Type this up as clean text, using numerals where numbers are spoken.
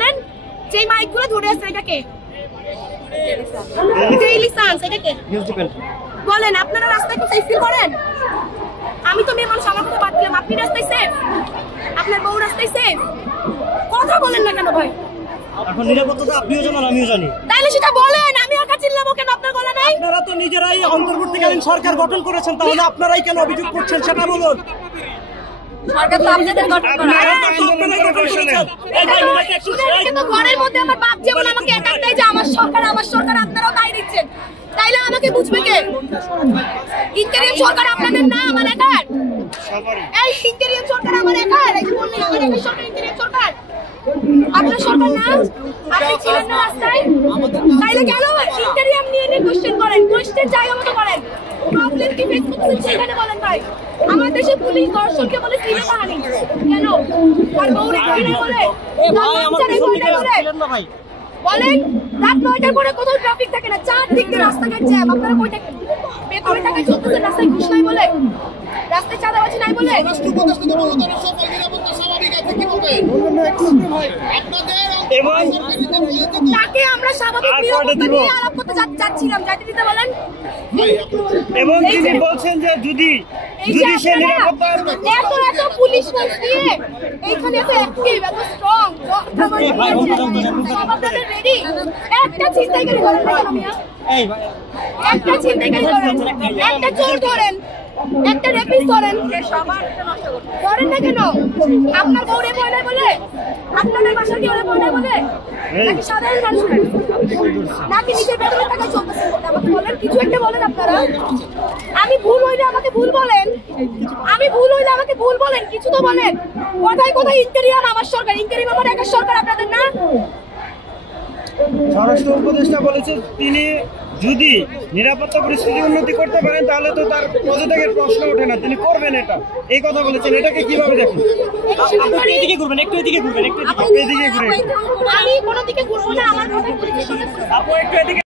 জানেন? যে মাইকগুলো ধরে আছে এটা কে? ডেইলি সায়েন্স এটা কে? বলেন আপনারা রাস্তায় কি সেফ ফিল করেন? আমি তো মেয়ে মানুষ, আমার কথা বাদ দিলাম, আপনি রাস্তায় সেফ? আপনার বউ রাস্তায় সেফ? কথা বলেন না কেন ভাই? এখন নিরাপত্তা আপনিও জানেন আমিও জানি, তাইলে সেটা বলেন, আমি একা চিল্লাবো কেন? আপনার গলা নাই? আপনারা তো নিজেরাই অন্তর্বর্তীকালীন সরকার গঠন করেছেন, তাহলে আপনারাই কেন অভিযোগ করছেন সেটা বলুন। সরকার তো আপনাদের গঠন করা, কিন্তু ঘরের মধ্যে আমার বাপ যেমন আমাকে একা দেয় যে আমার সরকার, আপনারাও তাই দিচ্ছেন, তাইলে আমাকে বুঝবে কে? ইন্টারিয়াম সরকার আপনাদের না, আমার একার? এই ইন্টারিয়াম সরকার আমার একার? এই যে বললেন আমার একার সরকার, ইন্টারিয়াম সরকার আপনার সরকার না? আপনি ছিলেন না রাস্তায়? তাইলে কেন ইন্টারিয়াম নিয়ে কোশ্চেন করেন? কোশ্চেন জায়গা মতো করেন, প্রবলেম কি ফেস করতেছেন সেখানে বলেন ভাই। আমার দেশে পুলিশ দর্শনকে বলে সিনে কাহানি কেন? আর বউরে কিনে বলে বলেন রাত 9টার পরে কোথাও ট্রাফিক থাকে না, চারদিকে রাস্তাঘাট জ্যাম, আপনারা কই থাকেন? বেতনে টাকা চলতেছে, রাস্তায় ঘুষ নাই বলে, রাস্তায় চাঁদাবাজি নাই বলে। তাকে আমরা স্বাভাবিক নিরাপত্তা নিয়ে আলাপ করতে যাচ্ছিলাম, যাইতে দিতে বলেন। এবং তিনি বলছেন যে যদি সে নিরাপত্তা এত পুলিশ ফোর্স দিয়ে এইখানে এত অ্যাক্টিভ, এত স্ট্রং, আপনাদের রেডি? একটা ছিনতাইকারী ধরেন না কেন মিয়া? একটা ছিনতাইকারী ধরেন, একটা চোর ধরেন, একটা রেপিস্ট ধরেন, ধরেন না কেন? আপনার বউরে ভয় নাই বলে? আপনাদের বাসার কি ওরে ভয় নাই বলে? নাকি সাধারণ মানুষ নাকি নিজের বেতনের টাকায় চলতেছে? আমাকে বলেন, কিছু একটা বলেন আপনারা। আমি ভুল হইলে আমাকে ভুল বলেন, কিছু তো বলেন। কোথায় কোথায় ইন্টারিয়াম আমার সরকার, ইন্টারিয়াম আমার একার সরকার, আপনাদের না? স্বরাষ্ট্র উপদেষ্টা বলেছে তিনি যদি নিরাপত্তা পরিস্থিতি উন্নতি করতে পারেন তাহলে তো তার পদত্যাগের প্রশ্ন ওঠে না, তিনি করবেন এটা, এই কথা বলেছেন। এটাকে কিভাবে দেখেন? এদিকে ঘুরবেন, একটু এদিকে ঘুরবেন, একটু এদিকে ঘুরবেন। আমি কোনো দিকে ঘুরবো না, আমার কথাই বলছি। আপু একটু এদিকে